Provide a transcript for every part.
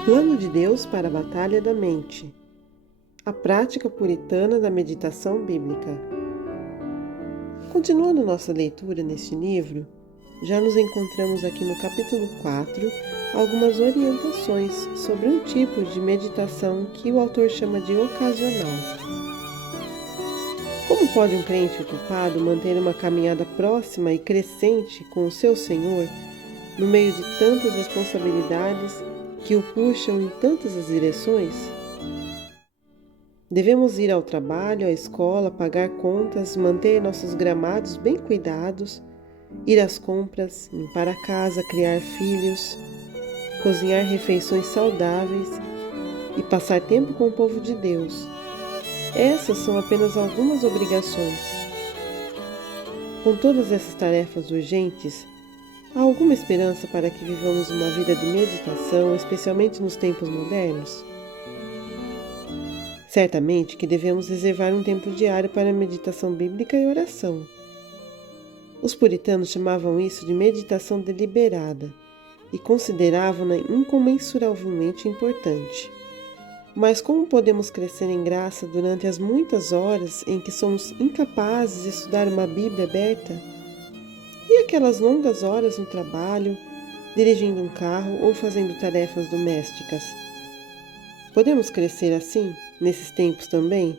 O plano de Deus para a batalha da mente. A prática puritana da meditação bíblica. Continuando nossa leitura neste livro, já nos encontramos aqui no capítulo 4 algumas orientações sobre um tipo de meditação que o autor chama de ocasional. Como pode um crente ocupado manter uma caminhada próxima e crescente com o seu Senhor no meio de tantas responsabilidades que o puxam em tantas as direções? Devemos ir ao trabalho, à escola, pagar contas, manter nossos gramados bem cuidados, ir às compras, limpar a casa, criar filhos, cozinhar refeições saudáveis e passar tempo com o povo de Deus. Essas são apenas algumas obrigações. Com todas essas tarefas urgentes, há alguma esperança para que vivamos uma vida de meditação, especialmente nos tempos modernos? Certamente que devemos reservar um tempo diário para meditação bíblica e oração. Os puritanos chamavam isso de meditação deliberada e consideravam-na incomensuravelmente importante. Mas como podemos crescer em graça durante as muitas horas em que somos incapazes de estudar uma Bíblia aberta? E aquelas longas horas no trabalho, dirigindo um carro ou fazendo tarefas domésticas? Podemos crescer assim, nesses tempos também?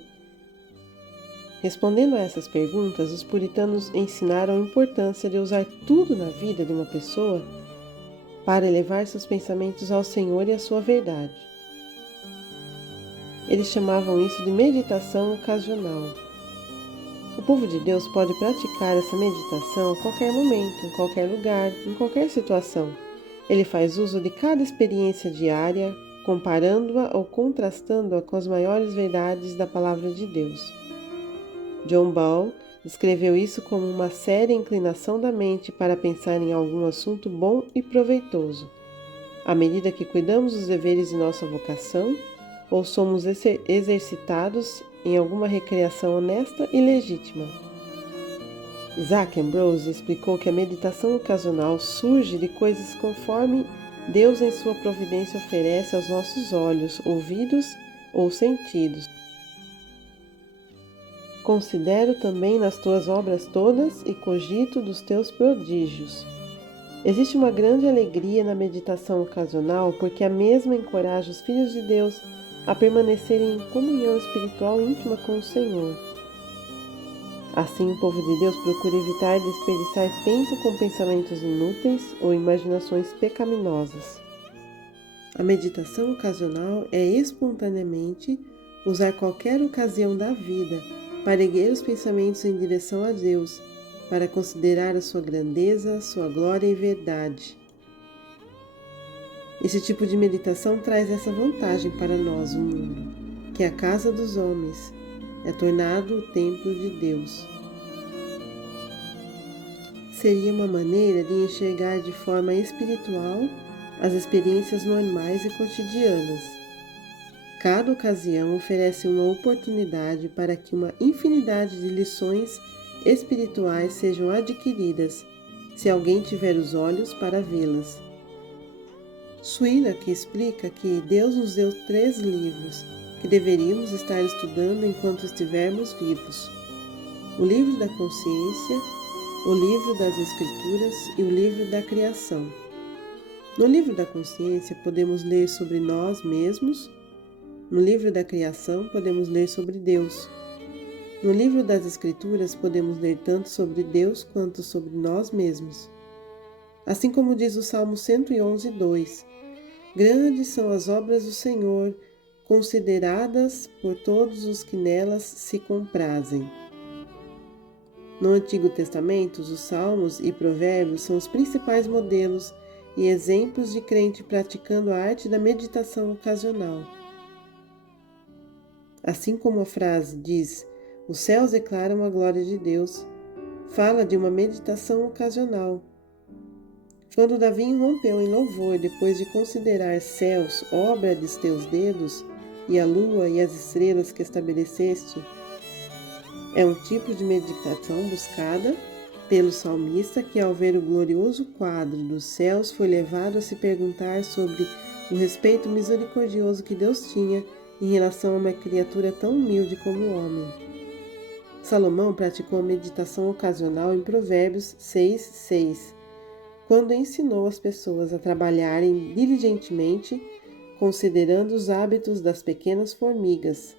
Respondendo a essas perguntas, os puritanos ensinaram a importância de usar tudo na vida de uma pessoa para elevar seus pensamentos ao Senhor e à sua verdade. Eles chamavam isso de meditação ocasional. O povo de Deus pode praticar essa meditação a qualquer momento, em qualquer lugar, em qualquer situação. Ele faz uso de cada experiência diária, comparando-a ou contrastando-a com as maiores verdades da Palavra de Deus. John Ball descreveu isso como uma séria inclinação da mente para pensar em algum assunto bom e proveitoso, à medida que cuidamos dos deveres de nossa vocação ou somos exercitados em alguma recreação honesta e legítima. Isaac Ambrose explicou que a meditação ocasional surge de coisas conforme Deus em sua providência oferece aos nossos olhos, ouvidos ou sentidos. Considero também nas tuas obras todas e cogito dos teus prodígios. Existe uma grande alegria na meditação ocasional porque a mesma encoraja os filhos de Deus a permanecerem em comunhão espiritual íntima com o Senhor. Assim, o povo de Deus procura evitar desperdiçar tempo com pensamentos inúteis ou imaginações pecaminosas. A meditação ocasional é espontaneamente usar qualquer ocasião da vida para erguer os pensamentos em direção a Deus, para considerar a sua grandeza, sua glória e verdade. Esse tipo de meditação traz essa vantagem para nós, o mundo, que a casa dos homens é tornado o templo de Deus. Seria uma maneira de enxergar de forma espiritual as experiências normais e cotidianas. Cada ocasião oferece uma oportunidade para que uma infinidade de lições espirituais sejam adquiridas, se alguém tiver os olhos para vê-las. Swinnock explica que Deus nos deu 3 livros que deveríamos estar estudando enquanto estivermos vivos: o livro da consciência, o livro das Escrituras e o livro da criação. No livro da consciência podemos ler sobre nós mesmos, no livro da criação podemos ler sobre Deus. No livro das Escrituras podemos ler tanto sobre Deus quanto sobre nós mesmos. Assim como diz o Salmo 111:2, grandes são as obras do Senhor, consideradas por todos os que nelas se comprazem. No Antigo Testamento, os Salmos e Provérbios são os principais modelos e exemplos de crente praticando a arte da meditação ocasional. Assim como a frase diz, os céus declaram a glória de Deus, fala de uma meditação ocasional. Quando Davi irrompeu em louvor depois de considerar céus, obra de teus dedos, e a lua e as estrelas que estabeleceste, é um tipo de meditação buscada pelo salmista que, ao ver o glorioso quadro dos céus, foi levado a se perguntar sobre o respeito misericordioso que Deus tinha em relação a uma criatura tão humilde como o homem. Salomão praticou a meditação ocasional em Provérbios 6:6, quando ensinou as pessoas a trabalharem diligentemente, considerando os hábitos das pequenas formigas.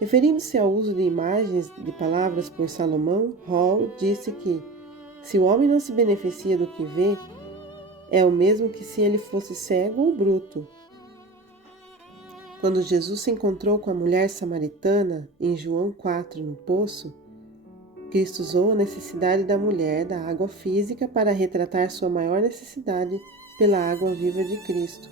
Referindo-se ao uso de imagens de palavras por Salomão, Hall disse que, se o homem não se beneficia do que vê, é o mesmo que se ele fosse cego ou bruto. Quando Jesus se encontrou com a mulher samaritana, em João 4, no poço, Cristo usou a necessidade da mulher da água física para retratar sua maior necessidade pela água viva de Cristo.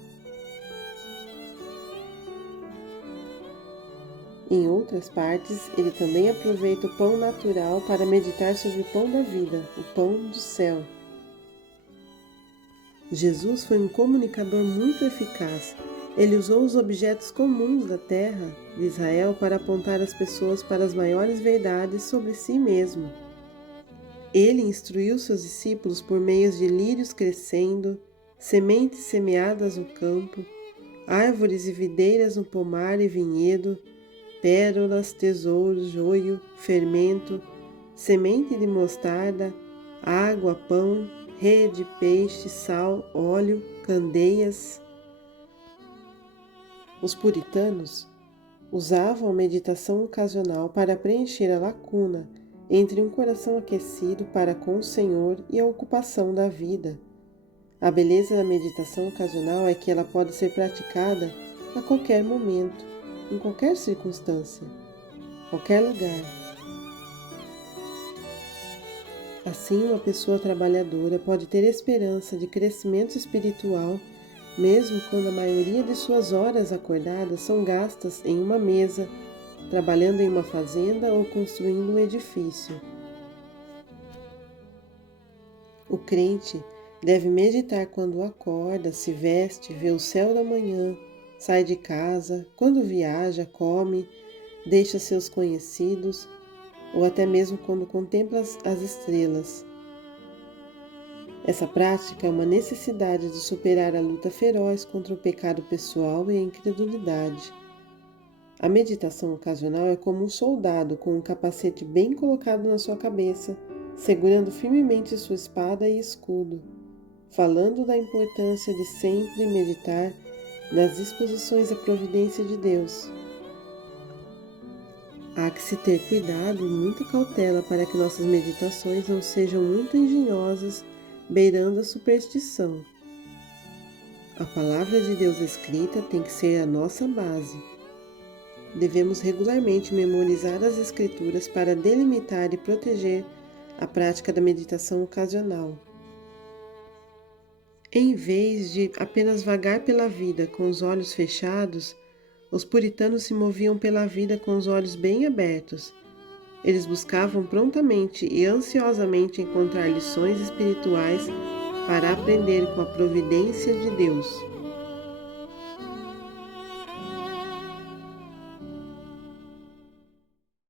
Em outras partes, ele também aproveita o pão natural para meditar sobre o pão da vida, o pão do céu. Jesus foi um comunicador muito eficaz. Ele usou os objetos comuns da terra de Israel para apontar as pessoas para as maiores verdades sobre si mesmo. Ele instruiu seus discípulos por meio de lírios crescendo, sementes semeadas no campo, árvores e videiras no pomar e vinhedo, pérolas, tesouros, joio, fermento, semente de mostarda, água, pão, rede, peixe, sal, óleo, candeias. Os puritanos usavam a meditação ocasional para preencher a lacuna entre um coração aquecido para com o Senhor e a ocupação da vida. A beleza da meditação ocasional é que ela pode ser praticada a qualquer momento, em qualquer circunstância, qualquer lugar. Assim, uma pessoa trabalhadora pode ter esperança de crescimento espiritual, mesmo quando a maioria de suas horas acordadas são gastas em uma mesa, trabalhando em uma fazenda ou construindo um edifício. O crente deve meditar quando acorda, se veste, vê o céu da manhã, sai de casa, quando viaja, come, deixa seus conhecidos, ou até mesmo quando contempla as estrelas. Essa prática é uma necessidade de superar a luta feroz contra o pecado pessoal e a incredulidade. A meditação ocasional é como um soldado com um capacete bem colocado na sua cabeça, segurando firmemente sua espada e escudo, falando da importância de sempre meditar nas disposições da providência de Deus. Há que se ter cuidado e muita cautela para que nossas meditações não sejam muito engenhosas, beirando a superstição. A palavra de Deus escrita tem que ser a nossa base. Devemos regularmente memorizar as Escrituras para delimitar e proteger a prática da meditação ocasional. Em vez de apenas vagar pela vida com os olhos fechados, os puritanos se moviam pela vida com os olhos bem abertos. Eles buscavam prontamente e ansiosamente encontrar lições espirituais para aprender com a providência de Deus.